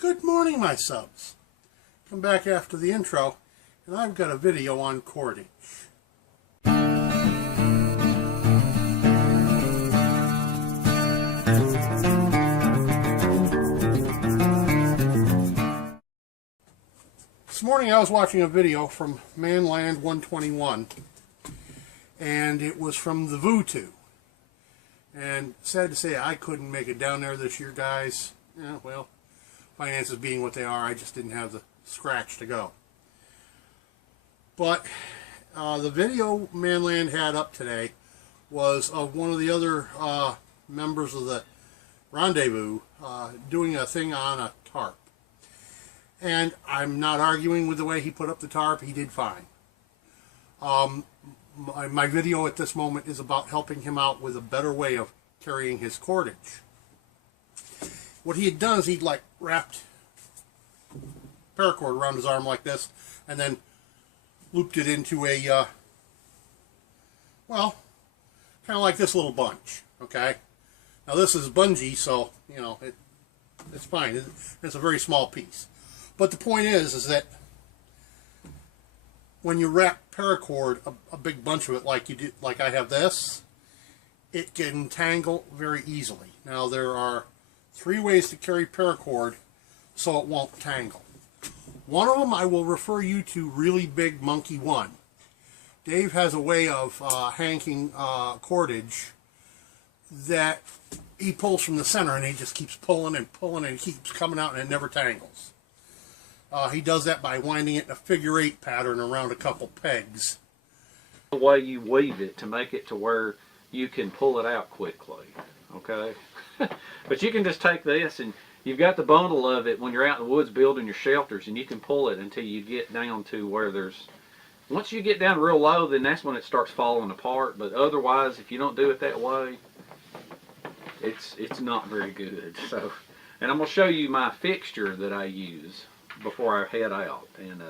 Good morning, my subs. Come back after the intro, and I've got a video on cordage. This morning I was watching a video from Manland 121, and it was from the Vutu. And sad to say, I couldn't make it down there this year, guys. Yeah, well, finances being what they are, I just didn't have the scratch to go. But the video Manland had up today was of one of the other members of the rendezvous doing a thing on a tarp. And I'm not arguing with the way he put up the tarp. He did fine. My video at this moment is about helping him out with a better way of carrying his cordage. What he had done is he'd like wrapped paracord around his arm like this and then looped it into a, well, kind of like this little bunch, okay? Now this is bungee, so, you know, it's fine. It's a very small piece. But the point is that when you wrap paracord, a big bunch of it like you do, like I have this, it can tangle very easily. Now there are 3 ways to carry paracord so it won't tangle. One of them I will refer you to Really Big Monkey 1. Dave has a way of hanging cordage that he pulls from the center, and he just keeps pulling and pulling, and it keeps coming out, and it never tangles. He does that by winding it in a figure-8 pattern around a couple pegs. The way you weave it to make it to where you can pull it out quickly, okay? But you can just take this, and you've got the bundle of it when you're out in the woods building your shelters, and you can pull it until you get down to where there's... Once you get down real low, then that's when it starts falling apart. But otherwise, if you don't do it that way, it's not very good. So, and I'm going to show you my fixture that I use before I head out, and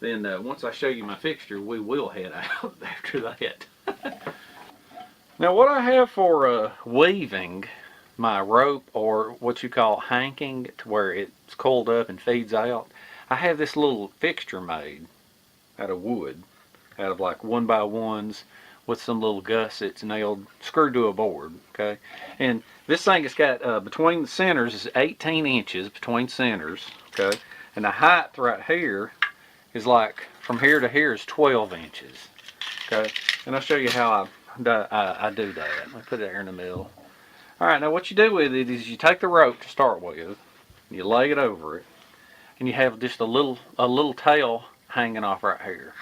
then once I show you my fixture, we will head out after that. Now what I have for weaving my rope, or what you call hanking, to where it's coiled up and feeds out, I have this little fixture made out of wood, out of like 1x1s with some little gussets nailed, screwed to a board, okay? And this thing has got, between the centers is 18 inches between centers, okay? And the height right here is like, from here to here is 12 inches. Okay, and I'll show you how I do that. Let me put it there in the middle. Alright, now what you do with it is you take the rope to start with, you lay it over it, and you have just a little tail hanging off right here.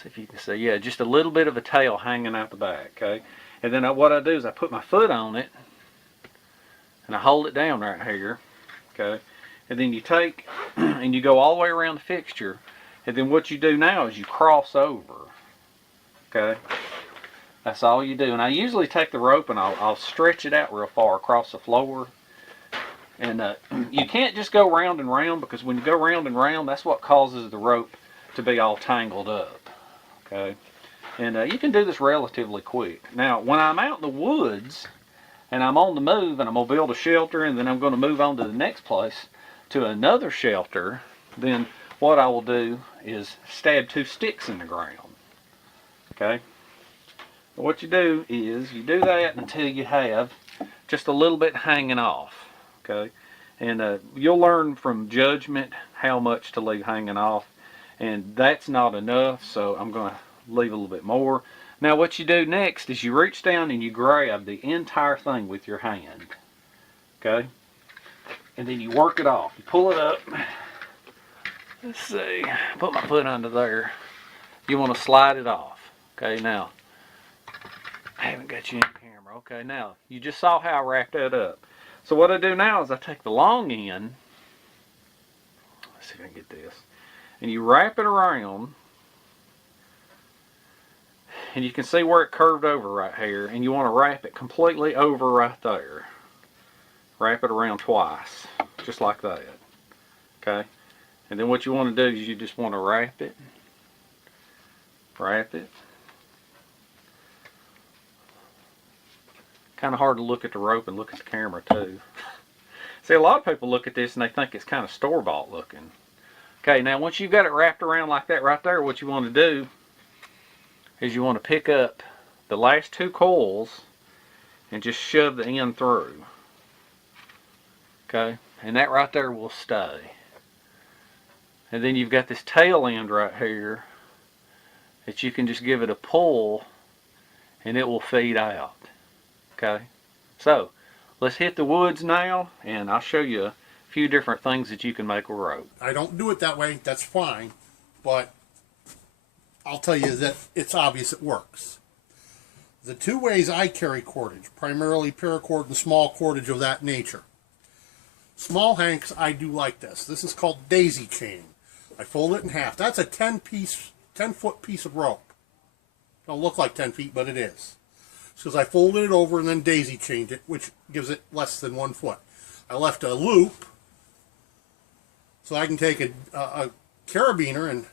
See if you can see, yeah, just a little bit of a tail hanging out the back, okay? And then what I do is I put my foot on it, and I hold it down right here, okay? And then you take and you go all the way around the fixture, and then what you do now is you cross over, okay? That's all you do. And I usually take the rope and I'll stretch it out real far across the floor. And you can't just go round and round, because when you go round and round, that's what causes the rope to be all tangled up, okay? And you can do this relatively quick. Now when I'm out in the woods and I'm on the move and I'm going to build a shelter, and then I'm going to move on to the next place, to another shelter, then what I will do is stab 2 sticks in the ground, okay? What you do is you do that until you have just a little bit hanging off, okay? And you'll learn from judgment how much to leave hanging off, and that's not enough, so I'm going to leave a little bit more. Now what you do next is you reach down and you grab the entire thing with your hand, okay? And then you work it off. You pull it up. Let's see. Put my foot under there. You want to slide it off. Okay, now. I haven't got you in the camera. Okay, now. You just saw how I wrapped that up. So what I do now is I take the long end. Let's see if I can get this. And you wrap it around. And you can see where it curved over right here. And you want to wrap it completely over right there. Wrap it around twice, just like that, okay? And then what you want to do is you just want to wrap it, Kind of hard to look at the rope and look at the camera too. See, a lot of people look at this and they think it's kind of store-bought looking. Okay, now once you've got it wrapped around like that right there, what you want to do is you want to pick up the last two coils and just shove the end through. Okay, and that right there will stay. And then you've got this tail end right here that you can just give it a pull and it will feed out. Okay, so let's hit the woods now, and I'll show you a few different things that you can make a rope. I don't do it that way, that's fine, but I'll tell you that it's obvious it works. The two ways I carry cordage, primarily paracord and small cordage of that nature. Small hanks I do like this. This is called daisy chain. I fold it in half. That's a 10-foot piece of rope. Don't look like 10 feet, but it is. Because I folded it over and then daisy chained it, which gives it less than 1 foot. I left a loop so I can take a carabiner and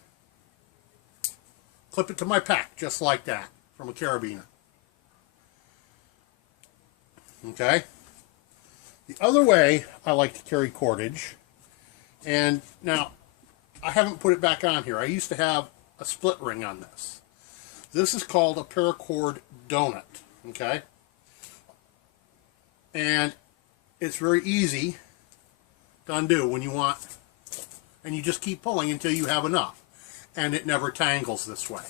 clip it to my pack, just like that, from a carabiner. Okay? The other way I like to carry cordage, and now I haven't put it back on here. I used to have a split ring on this. This is called a paracord donut. Okay, and it's very easy to undo when you want, and you just keep pulling until you have enough, and it never tangles this way.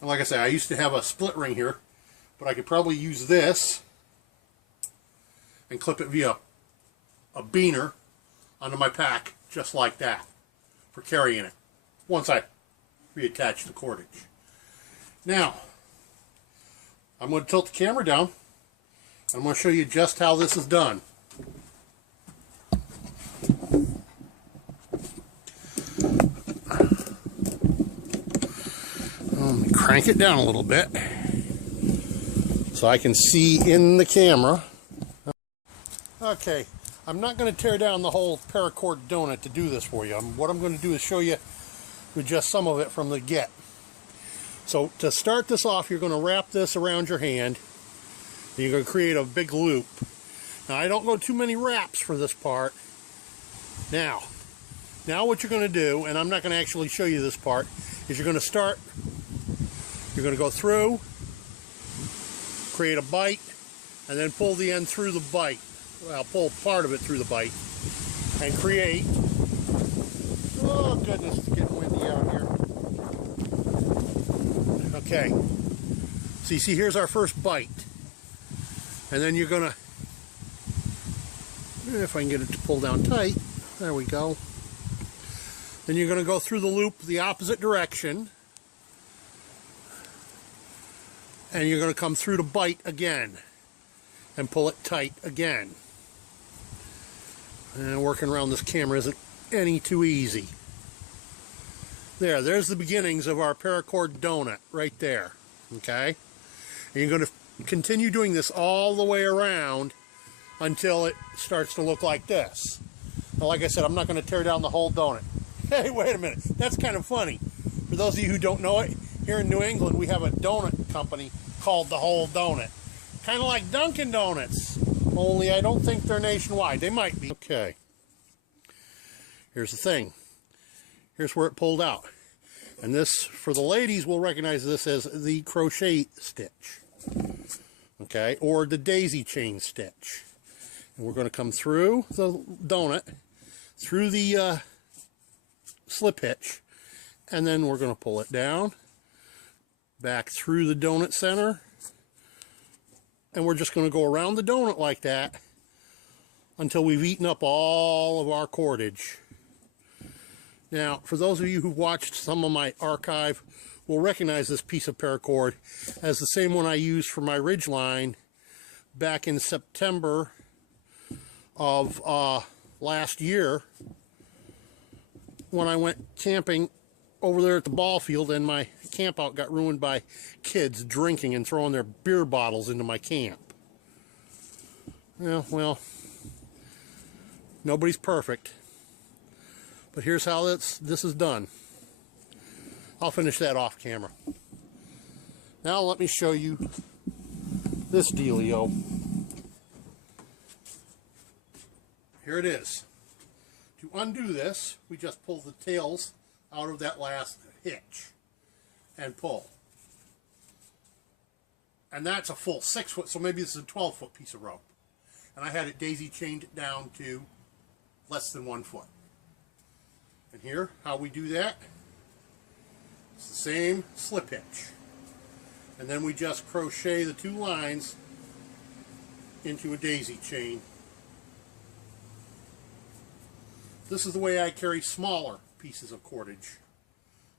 And like I say, I used to have a split ring here, but I could probably use this and clip it via a beaner onto my pack just like that for carrying it once I reattach the cordage. Now I'm going to tilt the camera down. I'm going to show you just how this is done. Let me crank it down a little bit so I can see in the camera. Okay, I'm not going to tear down the whole paracord donut to do this for you. What I'm going to do is show you with just some of it from the get. So to start this off, you're going to wrap this around your hand, and you're going to create a big loop. Now I don't go too many wraps for this part. Now what you're going to do, and I'm not going to actually show you this part, is you're going to go through, create a bite, and then pull the end through the bite. Well, pull part of it through the bite, and create, oh goodness, it's getting windy out here. Okay, so you see here's our first bite, and then you're gonna, if I can get it to pull down tight, there we go. Then you're gonna go through the loop the opposite direction, and you're gonna come through the bite again and pull it tight again. And working around this camera isn't any too easy. There's the beginnings of our paracord donut right there. Okay? And you're going to continue doing this all the way around until it starts to look like this. Now, like I said, I'm not going to tear down the whole donut. Hey, wait a minute. That's kind of funny. For those of you who don't know it, here in New England we have a donut company called the Whole Donut. Kind of like Dunkin' Donuts, only I don't think they're nationwide. They might be. Okay. Here's the thing. Here's where it pulled out. And this, for the ladies, will recognize this as the crochet stitch. Okay, or the daisy chain stitch. And we're going to come through the donut, through the slip hitch, and then we're going to pull it down, back through the donut center, and we're just going to go around the donut like that until we've eaten up all of our cordage. Now, for those of you who watched some of my archive will recognize this piece of paracord as the same one I used for my ridgeline back in September of last year when I went camping over there at the ball field, and my camp out got ruined by kids drinking and throwing their beer bottles into my camp. Well, nobody's perfect. But here's how this is done. I'll finish that off camera. Now let me show you this dealio. here it is. To undo this, we just pull the tails out of that last hitch and pull. And that's a full 6 foot, so maybe this is a 12-foot piece of rope. And I had it daisy chained it down to less than 1 foot. And here, how we do that, it's the same slip hitch. And then we just crochet the 2 lines into a daisy chain. This is the way I carry smaller pieces of cordage.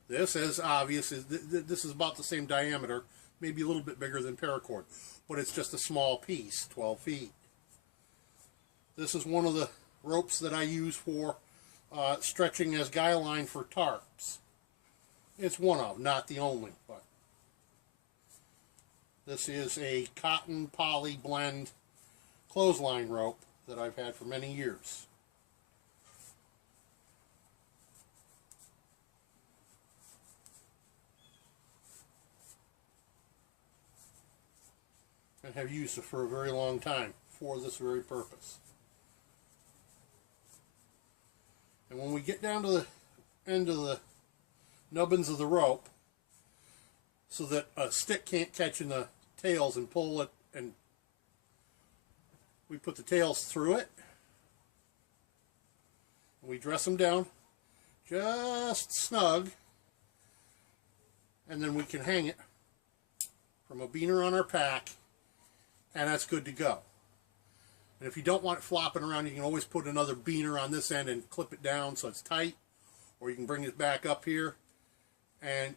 This, as obvious, this is about the same diameter, maybe a little bit bigger than paracord, but it's just a small piece, 12 feet. This is one of the ropes that I use for stretching as guy line for tarps. It's one of, not the only, but this is a cotton poly blend clothesline rope that I've had for many years. And have used it for a very long time for this very purpose. And when we get down to the end of the nubbins of the rope, so that a stick can't catch in the tails and pull it, and we put the tails through it, and we dress them down just snug, and then we can hang it from a beaner on our pack, and that's good to go. And if you don't want it flopping around, you can always put another beaner on this end and clip it down so it's tight, or you can bring it back up here and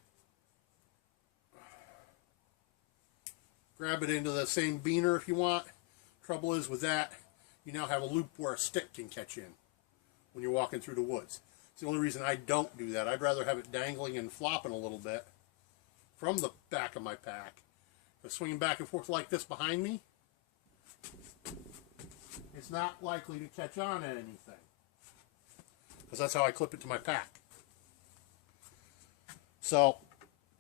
grab it into the same beaner if you want. Trouble is with that, you now have a loop where a stick can catch in when you're walking through the woods. It's the only reason I don't do that. I'd rather have it dangling and flopping a little bit from the back of my pack. But swinging back and forth like this behind me, it's not likely to catch on at anything, because that's how I clip it to my pack. So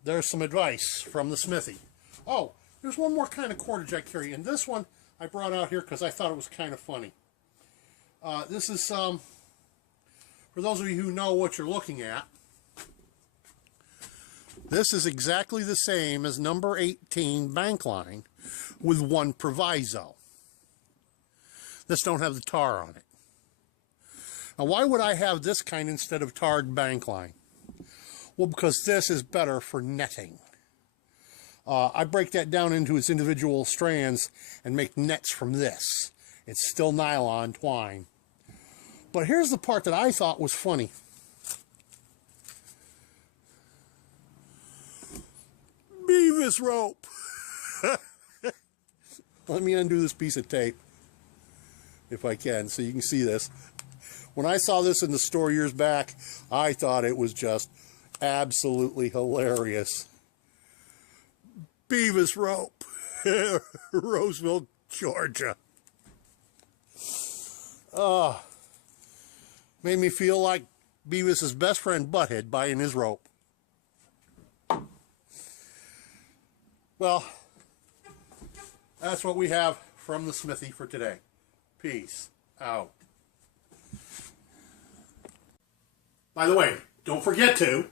there's some advice from the smithy. Oh, there's one more kind of cordage I carry, and this one I brought out here because I thought it was kind of funny. This is, for those of you who know what you're looking at, this is exactly the same as number 18 bank line with one proviso. This don't have the tar on it. Now, why would I have this kind instead of tarred bank line? Well, because this is better for netting. I break that down into its individual strands and make nets from this. It's still nylon twine. But here's the part that I thought was funny. Beavis rope. Let me undo this piece of tape, if I can, so you can see this. When I saw this in the store years back, I thought it was just absolutely hilarious. Beavis rope. Roseville, Georgia. Made me feel like Beavis's best friend Butthead buying his rope. Well, that's what we have from the smithy for today. Peace out. By the way, don't forget to